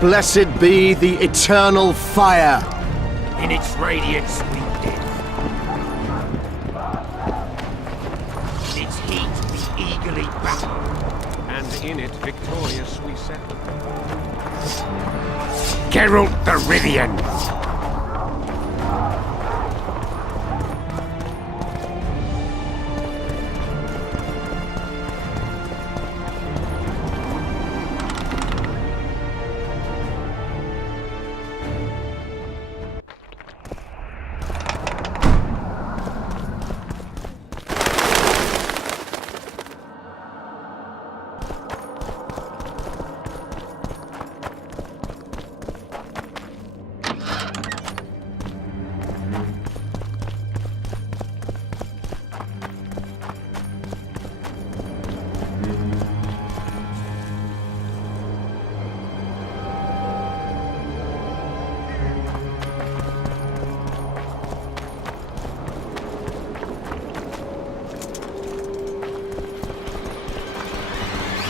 Blessed be the eternal fire. In its radiance we live. In its heat we eagerly battle. And in it victorious we settle. Geralt the Rivian!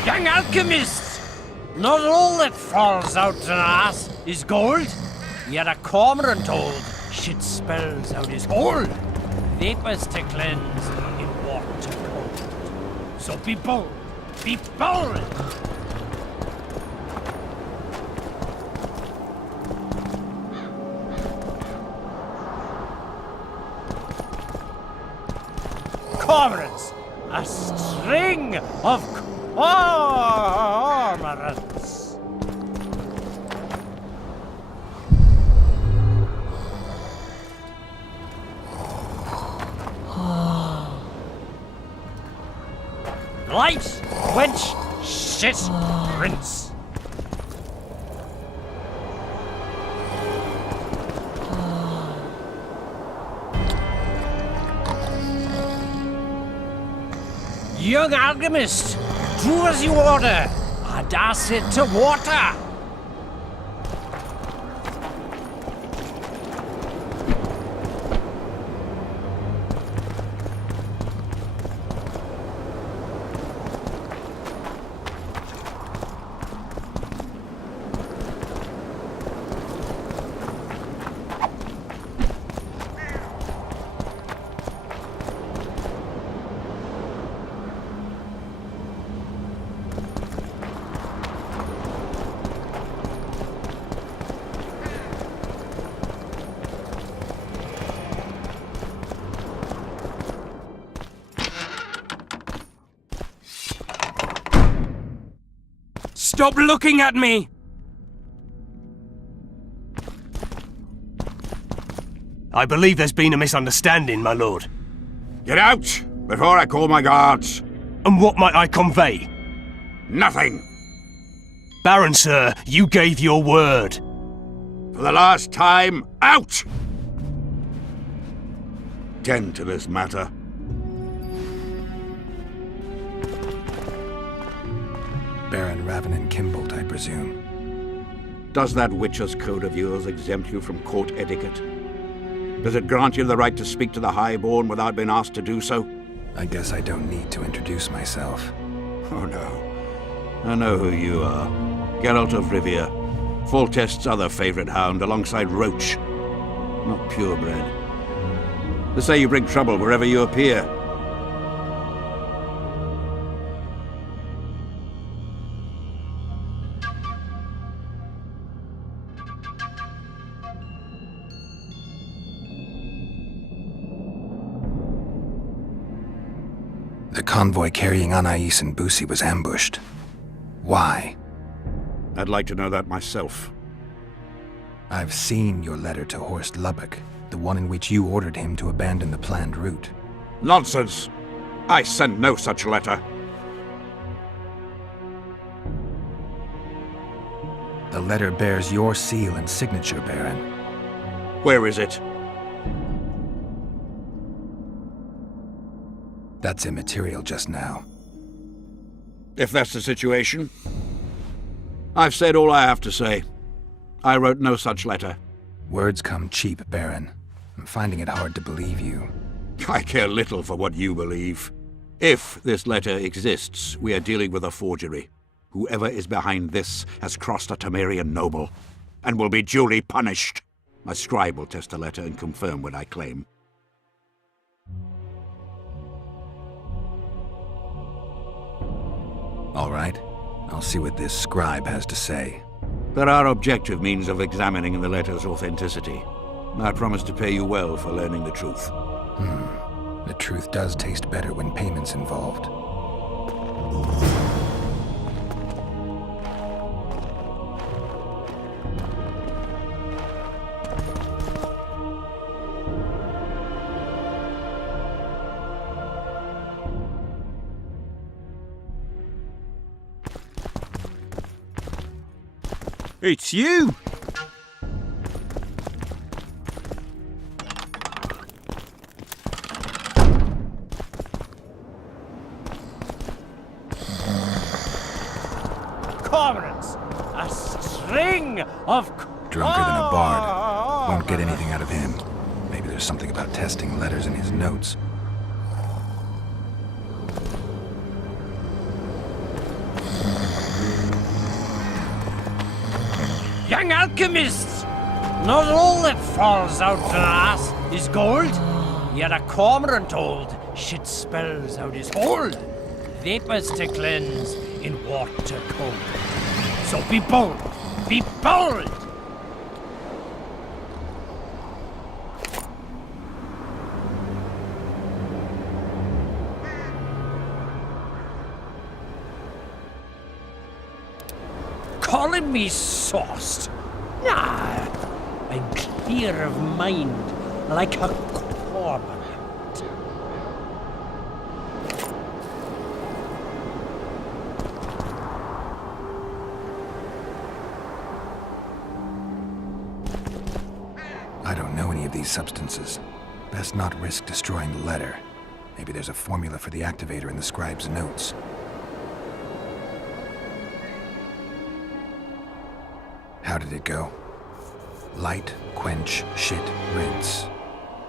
Young alchemists! Not all that falls out an ass is gold. Yet a cormorant told shit spells out his hole. Vapors to cleanse in water cold. So be bold, be bold! Cormorants! A string of cormorants! Light, quench, shit, rinse. Young alchemist, do as you order. I dash it to water. Stop looking at me! I believe there's been a misunderstanding, my lord. Get out, before I call my guards. And what might I convey? Nothing. Baron, sir, you gave your word. For the last time, out! Tend to this matter. Baron Ravenin Kimbolt, I presume. Does that Witcher's Code of yours exempt you from court etiquette? Does it grant you the right to speak to the Highborn without being asked to do so? I guess I don't need to introduce myself. Oh no. I know who you are. Geralt of Rivia. Foltest's other favorite hound, alongside Roach. Not purebred. They say you bring trouble wherever you appear. The convoy carrying Anais and Busi was ambushed. Why? I'd like to know that myself. I've seen your letter to Horst Lubbock, the one in which you ordered him to abandon the planned route. Nonsense! I sent no such letter. The letter bears your seal and signature, Baron. Where is it? That's immaterial just now. If that's the situation. I've said all I have to say. I wrote no such letter. Words come cheap, Baron. I'm finding it hard to believe you. I care little for what you believe. If this letter exists, we are dealing with a forgery. Whoever is behind this has crossed a Temerian noble, and will be duly punished. My scribe will test the letter and confirm what I claim. All right. I'll see what this scribe has to say. There are objective means of examining the letter's authenticity. I promise to pay you well for learning the truth. The truth does taste better when payment's involved. It's you! Cormorants! A string of... Drunker than a bard. Won't get anything out of him. Maybe there's something about testing letters in his notes. Young alchemists! Not all that falls out an ass is gold. Yet a cormorant old shit spells out his hole. Vapors to cleanse in water cold. So be bold! Be bold! Calling me sauced? Nah, I'm clear of mind, like a cormorant. I don't know any of these substances. Best not risk destroying the letter. Maybe there's a formula for the activator in the scribe's notes. How did it go? Light, quench, shit, rinse.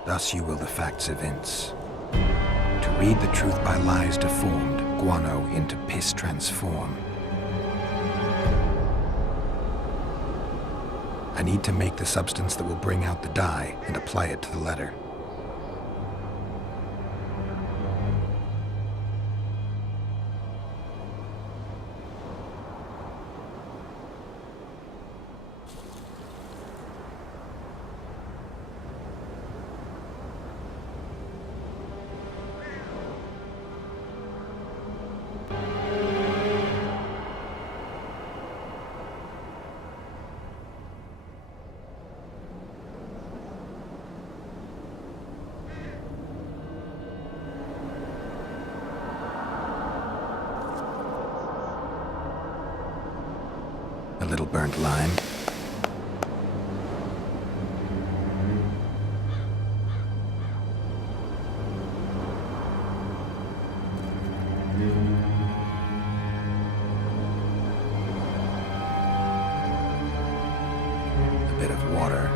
Thus you will the facts evince. To read the truth by lies deformed, guano into piss transform. I need to make the substance that will bring out the dye and apply it to the letter. A little burnt lime. A bit of water.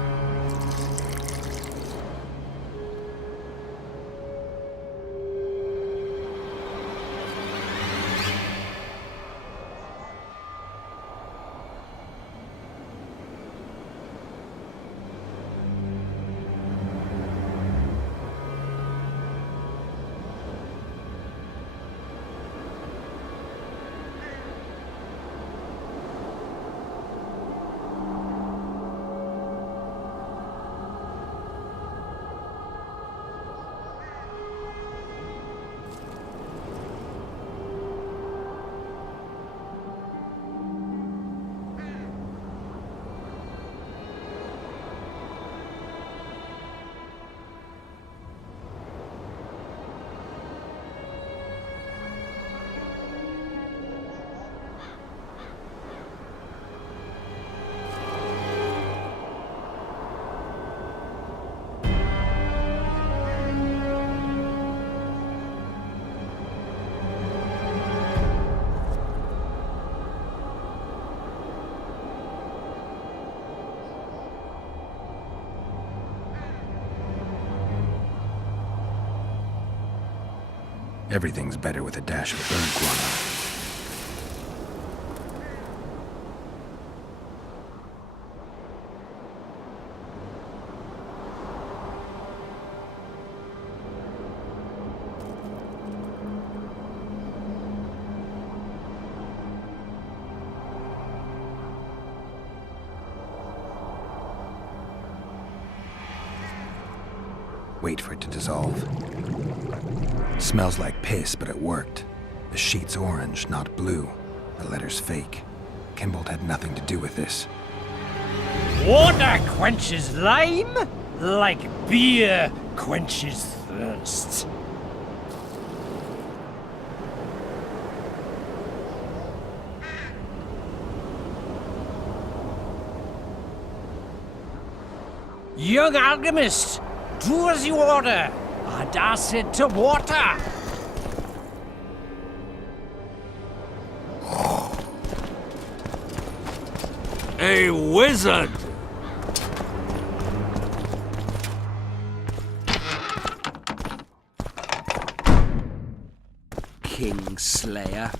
Everything's better with a dash of bird guano. Wait for it to dissolve. Smells like piss, but it worked. The sheet's orange, not blue. The letter's fake. Kimbold had nothing to do with this. Water quenches lime, like beer quenches thirst. Young alchemist, do as you order, and acid to water. A wizard! Kingslayer.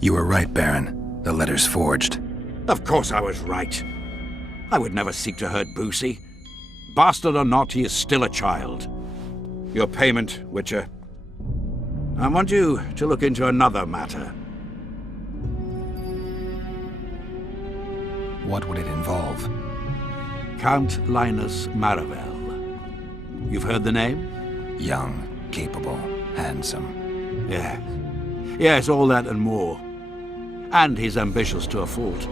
You were right, Baron. The letter's forged. Of course I was right. I would never seek to hurt Boosie. Bastard or not, he is still a child. Your payment, Witcher. I want you to look into another matter. What would it involve? Count Linus Maravel. You've heard the name? Young, capable, handsome. Yes. Yes, all that and more. And he's ambitious to a fault.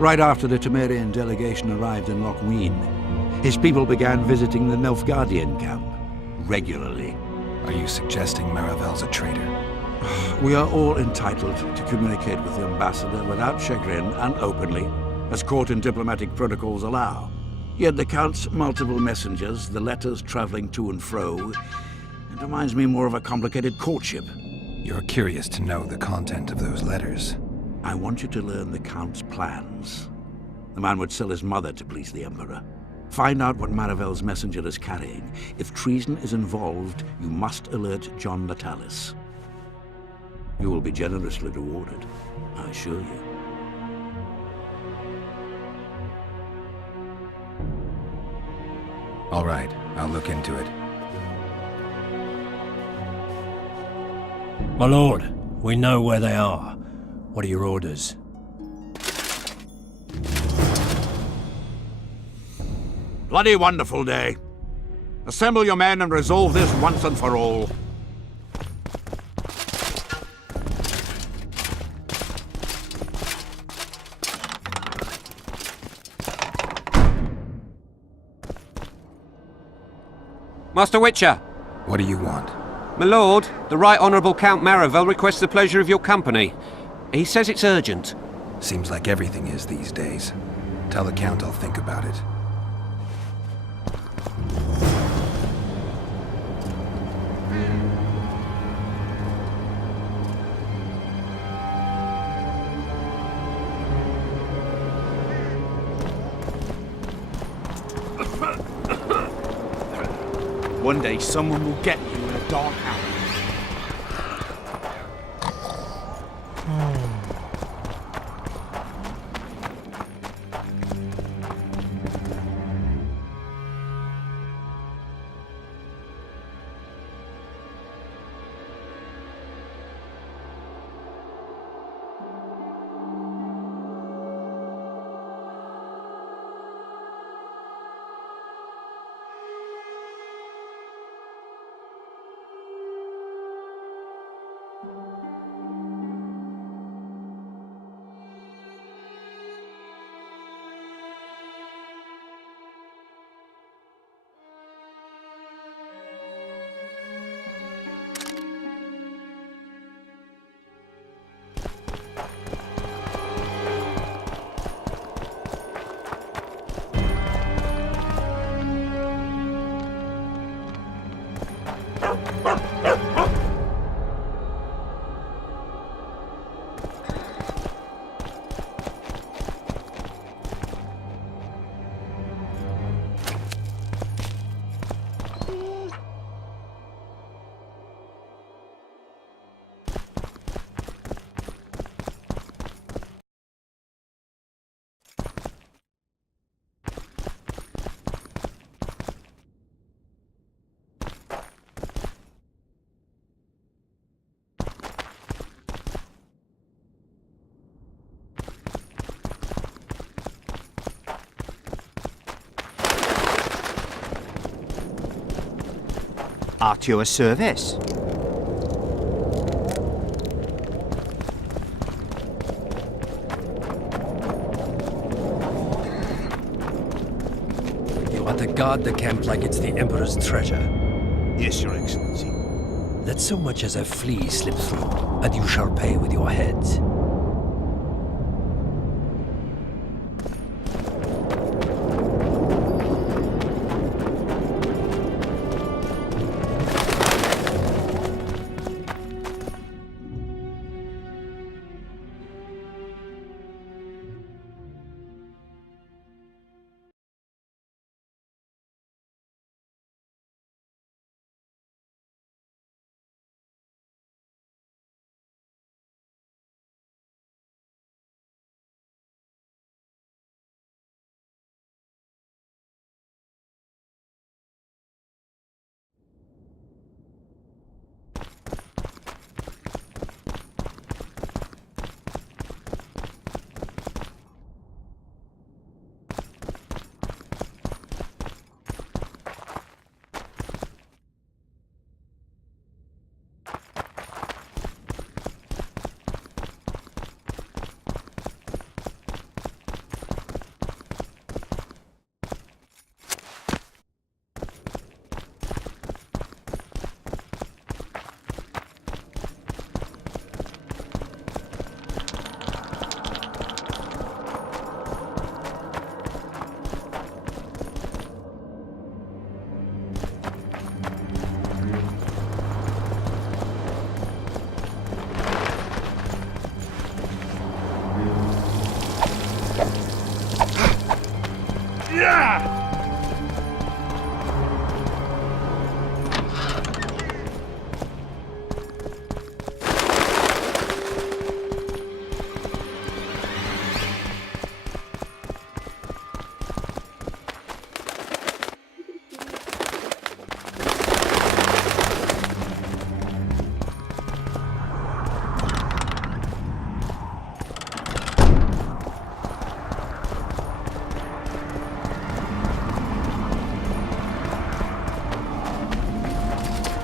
Right after the Temerian delegation arrived in Lochween, his people began visiting the Nilfgaardian camp regularly. Are you suggesting Maravel's a traitor? We are all entitled to communicate with the ambassador without chagrin and openly, as court and diplomatic protocols allow. Yet the Count's multiple messengers, the letters traveling to and fro, it reminds me more of a complicated courtship. You're curious to know the content of those letters. I want you to learn the Count's plans. The man would sell his mother to please the Emperor. Find out what Maravel's messenger is carrying. If treason is involved, you must alert John Natalis. You will be generously rewarded, I assure you. All right, I'll look into it. My lord, we know where they are. What are your orders? Bloody wonderful day. Assemble your men and resolve this once and for all. Master Witcher! What do you want? My lord, the Right Honourable Count Maravel requests the pleasure of your company. He says it's urgent. Seems like everything is these days. Tell the Count I'll think about it. One day someone will get you in a dark alley. At your service. You want to guard the camp like it's the Emperor's treasure. Yes, Your Excellency. Let so much as a flea slip through, and you shall pay with your heads.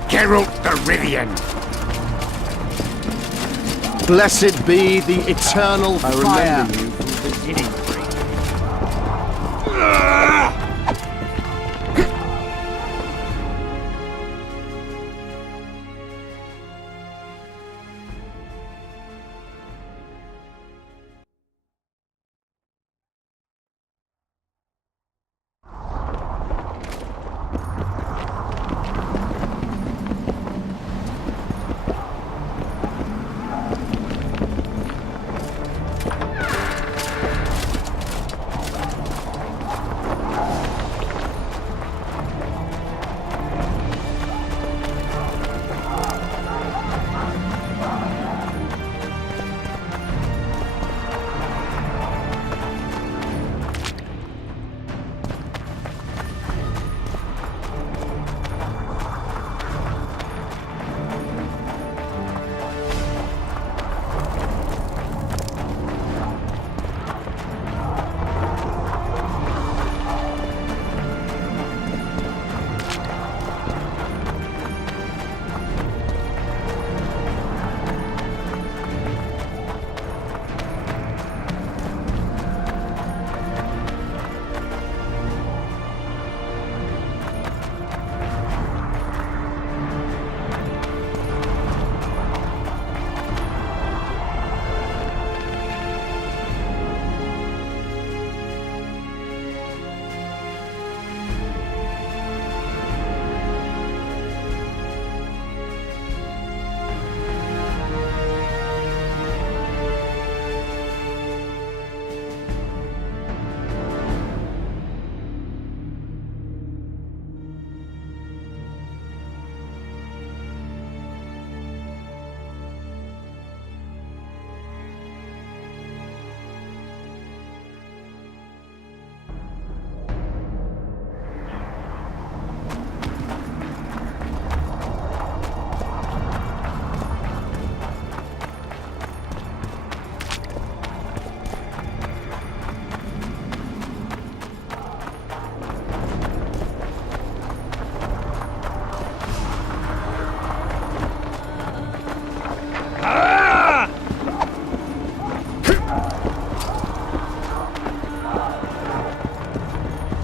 Geralt the Rivian. Blessed be the eternal fire. I remember you from the beginning.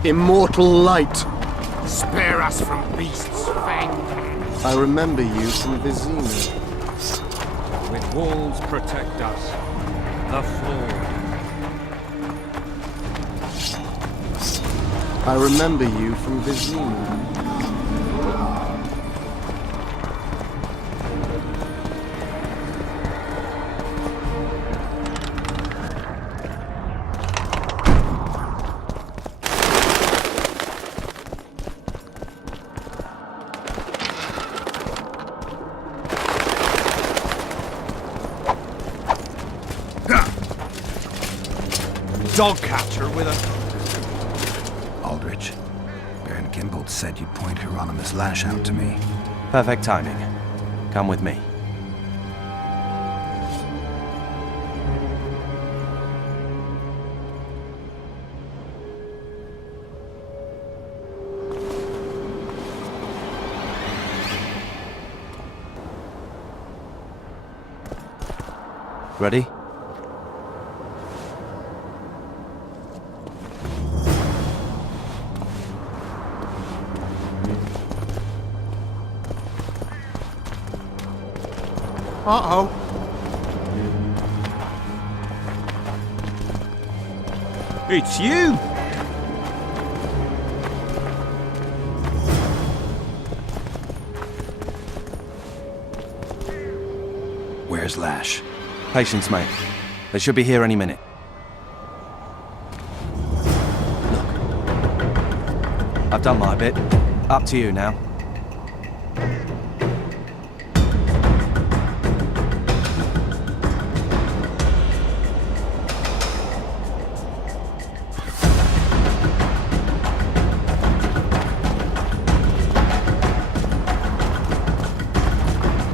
immortal light. Spare us from beasts fanged. I remember you from Vizima. With walls protect us. The Ford. I remember you from Vizima. Dog catcher with a... Aldrich, Baron Gimbold said you'd point Hieronymus Lash out to me. Perfect timing. Come with me. Ready? Uh-oh. It's you! Where's Lash? Patience, mate. They should be here any minute. Look. I've done my bit. Up to you now.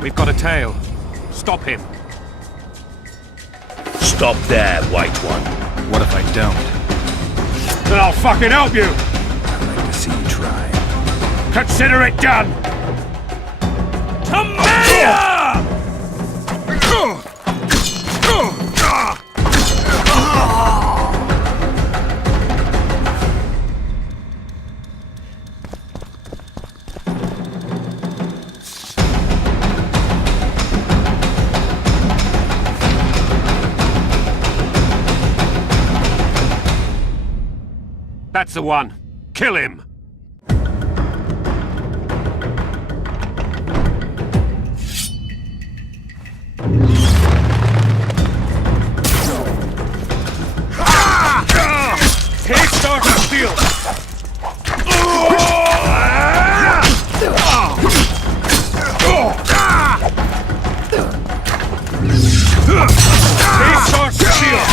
We've got a tail. Stop him. Stop there, White One. What if I don't? Then I'll fucking help you! I'd like to see you try. Consider it done! Tomato! That's the one. Kill him. Take Dark Steel! Take Dark Steel!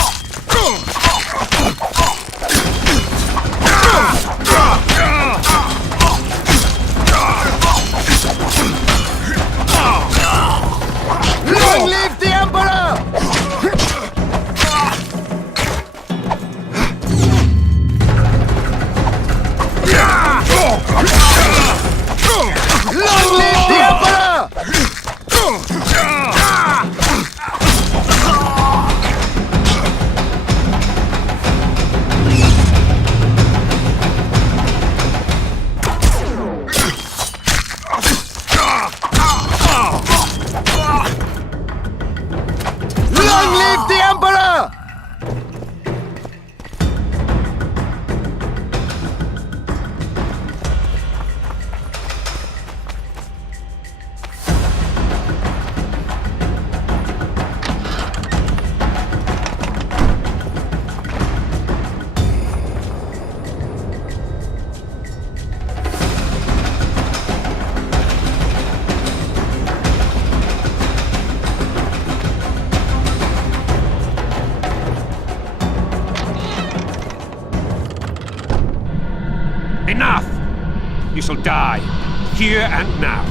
Long live the Emperor! Long live the Emperor! Long live the Emperor! Enough! You shall die, here and now.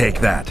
Take that.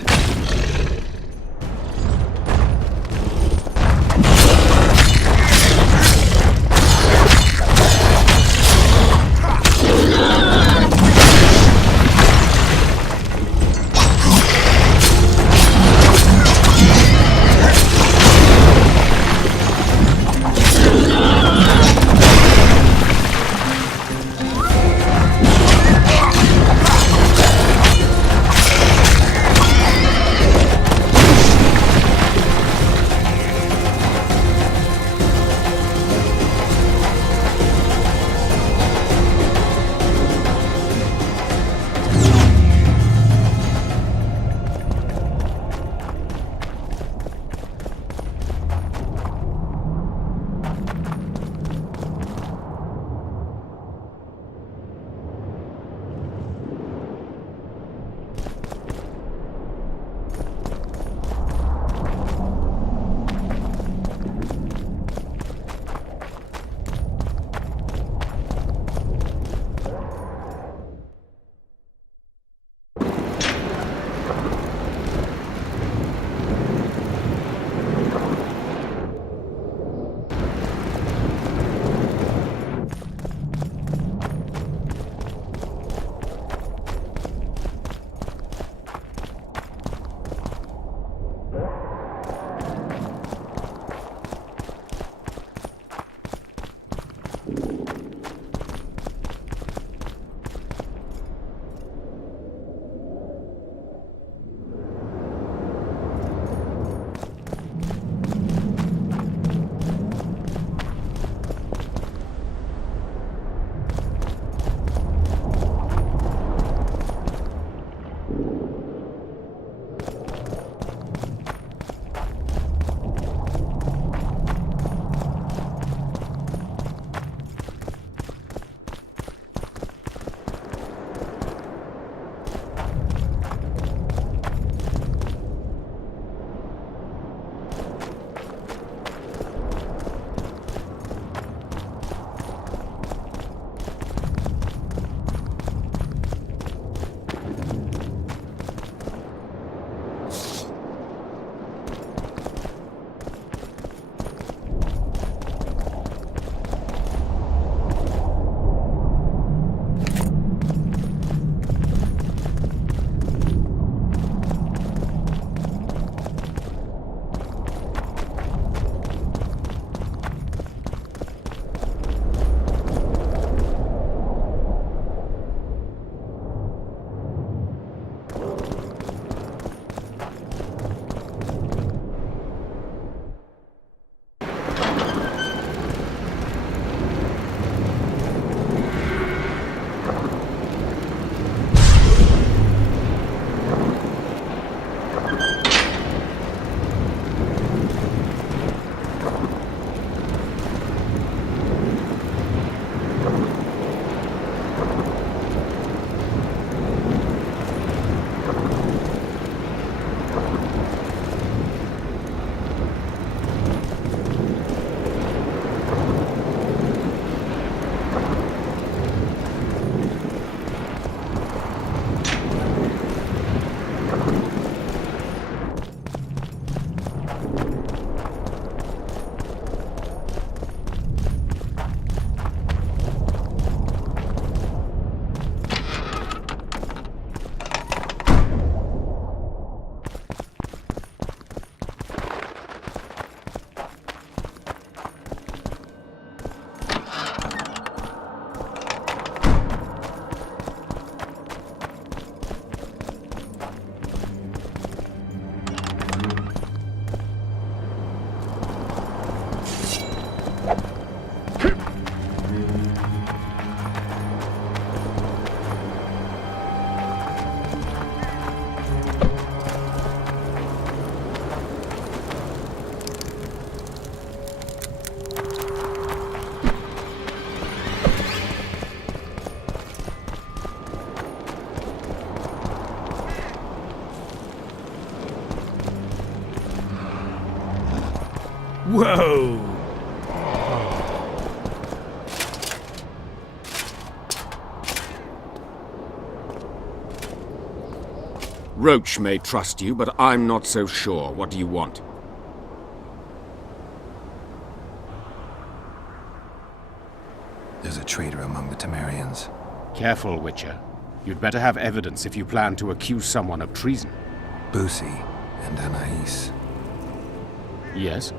Roach may trust you, but I'm not so sure. What do you want? There's a traitor among the Temerians. Careful, Witcher. You'd better have evidence if you plan to accuse someone of treason. Busi and Anais. Yes?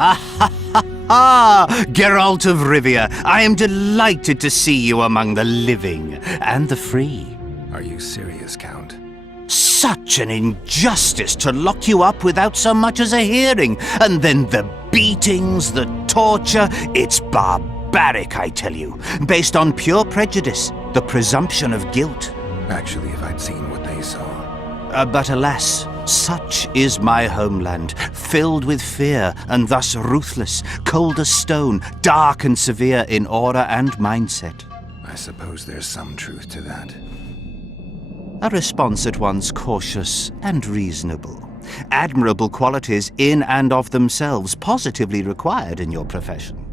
Ah, Geralt of Rivia, I am delighted to see you among the living and the free. Are you serious, Count? Such an injustice to lock you up without so much as a hearing, and then the beatings, the torture, it's barbaric, I tell you, based on pure prejudice, the presumption of guilt. Actually, if I'd seen what they saw. But alas, such is my homeland, filled with fear and thus ruthless, cold as stone, dark and severe in aura and mindset. I suppose there's some truth to that. A response at once cautious and reasonable. Admirable qualities in and of themselves, positively required in your profession.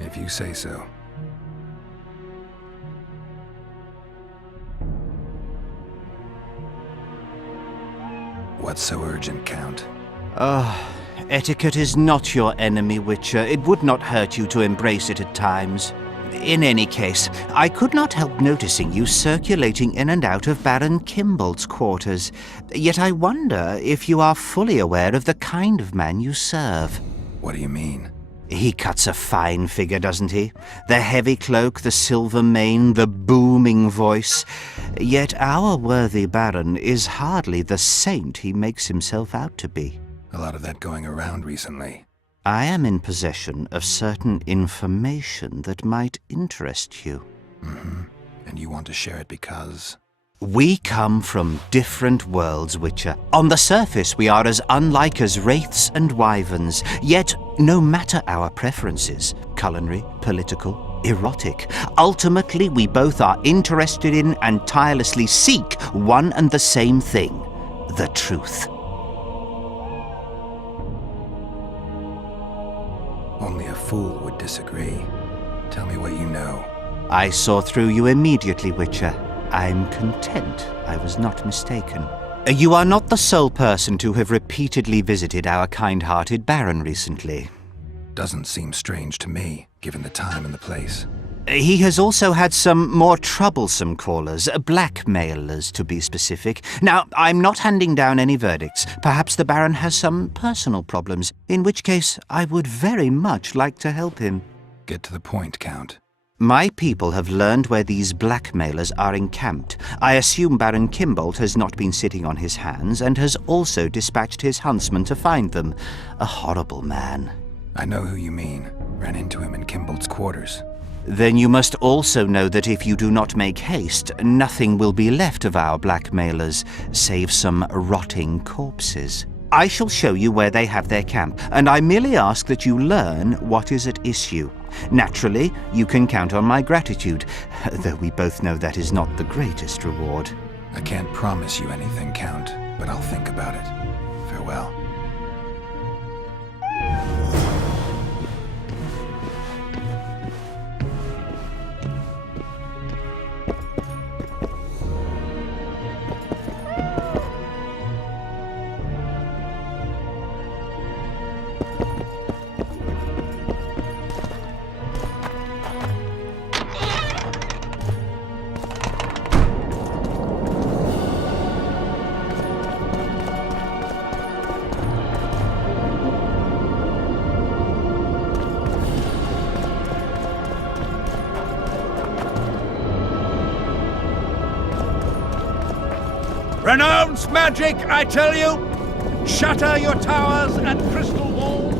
If you say so. What's so urgent, Count? Etiquette is not your enemy, Witcher. It would not hurt you to embrace it at times. In any case, I could not help noticing you circulating in and out of Baron Kimbolt's quarters. Yet I wonder if you are fully aware of the kind of man you serve. What do you mean? He cuts a fine figure, doesn't he? The heavy cloak, the silver mane, the booming voice. Yet our worthy Baron is hardly the saint he makes himself out to be. A lot of that going around recently. I am in possession of certain information that might interest you. Mm-hmm. And you want to share it because? We come from different worlds, Witcher. On the surface, we are as unlike as wraiths and wyverns. Yet, no matter our preferences, culinary, political, erotic, ultimately we both are interested in and tirelessly seek one and the same thing: the truth. Only a fool would disagree. Tell me what you know. I saw through you immediately, Witcher. I'm content I was not mistaken. You are not the sole person to have repeatedly visited our kind-hearted Baron recently. Doesn't seem strange to me, given the time and the place. He has also had some more troublesome callers, blackmailers to be specific. Now, I'm not handing down any verdicts. Perhaps the Baron has some personal problems, in which case I would very much like to help him. Get to the point, Count. My people have learned where these blackmailers are encamped. I assume Baron Kimbolt has not been sitting on his hands and has also dispatched his huntsman to find them. A horrible man. I know who you mean. Ran into him in Kimbolt's quarters. Then you must also know that if you do not make haste, nothing will be left of our blackmailers, save some rotting corpses. I shall show you where they have their camp, and I merely ask that you learn what is at issue. Naturally, you can count on my gratitude, though we both know that is not the greatest reward. I can't promise you anything, Count, but I'll think about it. Farewell. Renounce magic, I tell you! Shatter your towers and crystal walls!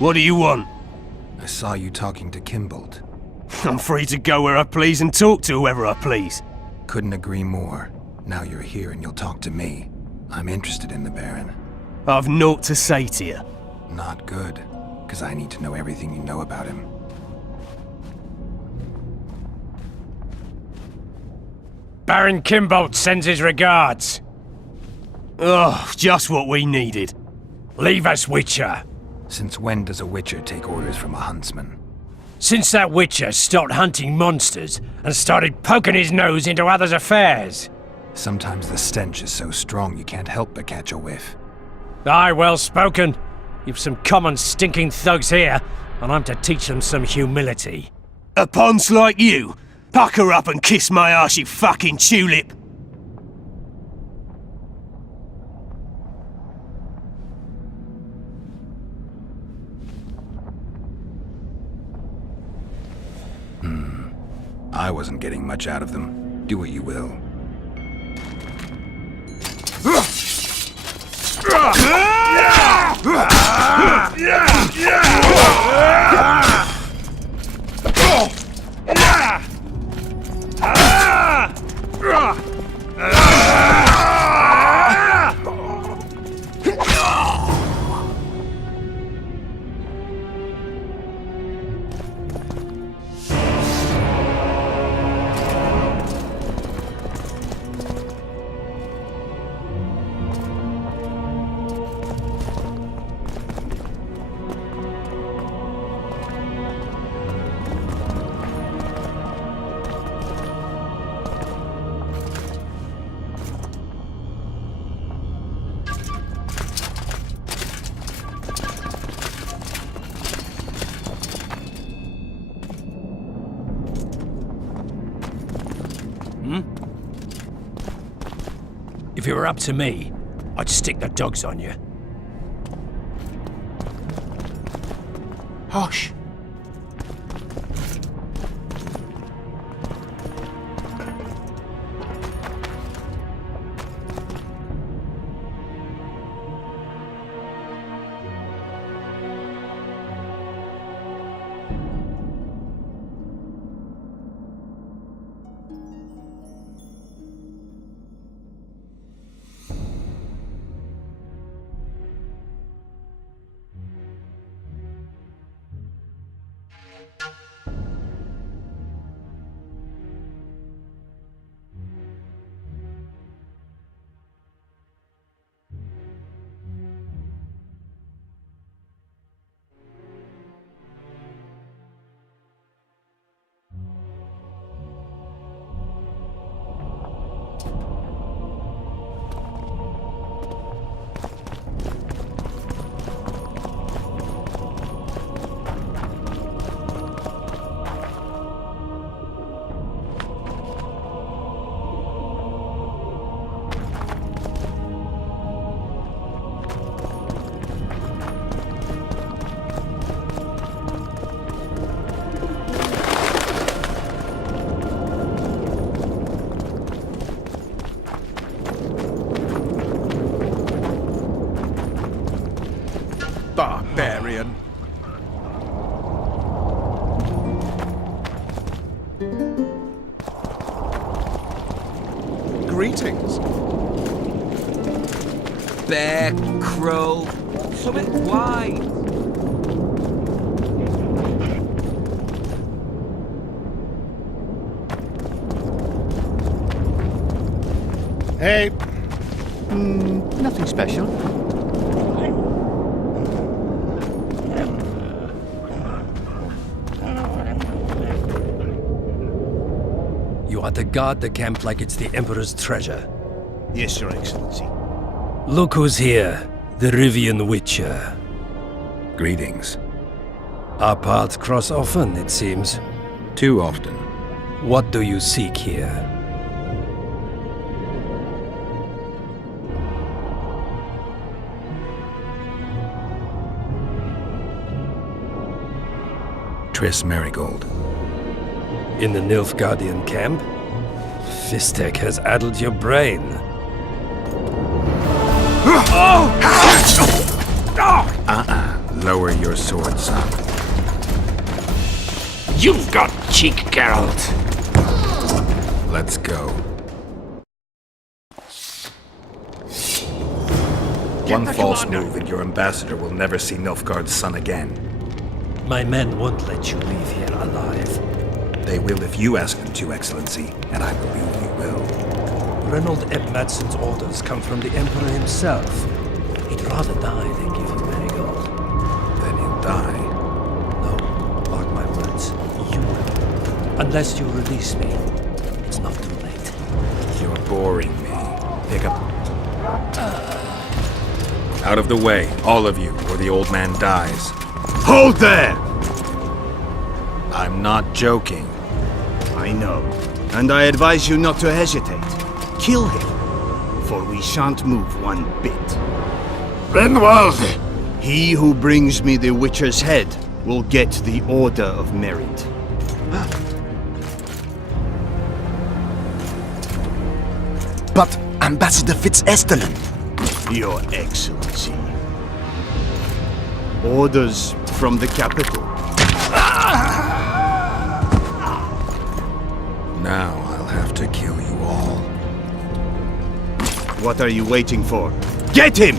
What do you want? I saw you talking to Kimbolt. I'm free to go where I please and talk to whoever I please. Couldn't agree more. Now you're here and you'll talk to me. I'm interested in the Baron. I've naught to say to you. Not good, because I need to know everything you know about him. Baron Kimbolt sends his regards. Oh, just what we needed. Leave us, Witcher. Since when does a Witcher take orders from a huntsman? Since that Witcher stopped hunting monsters and started poking his nose into others' affairs. Sometimes the stench is so strong you can't help but catch a whiff. Aye, well spoken. You've some common stinking thugs here, and I'm to teach them some humility. A ponce like you? Pucker up and kiss my arse, you fucking tulip! I wasn't getting much out of them. Do what you will. If it were up to me, I'd stick the dogs on you. Hush. Barbarian. Greetings. Bear, crow, something wide. Hey. Nothing special. You are to guard the camp like it's the Emperor's treasure. Yes, Your Excellency. Look who's here, the Rivian Witcher. Greetings. Our paths cross often, it seems. Too often. What do you seek here? Triss Merigold. In the Nilfgaardian camp? Fistek has addled your brain. Lower your sword, son. You've got cheek, Geralt. Let's go. One false move and your ambassador will never see Nilfgaard's son again. My men won't let you leave here alive. They will if you ask them to, Excellency, and I believe you will. Reynold Eb Madsen's orders come from the Emperor himself. He'd rather die than give him Marigold. Then he'll die. No, mark my words. You will. Unless you release me, it's not too late. You're boring me. Pick up. Out of the way, all of you, or the old man dies. Hold there! I'm not joking. I know. And I advise you not to hesitate. Kill him, for we shan't move one bit. Renwald! He who brings me the Witcher's head will get the Order of Merit. But Ambassador Fitzestelen! Your Excellency. Orders from the capital. Now I'll have to kill you all. What are you waiting for? Get him!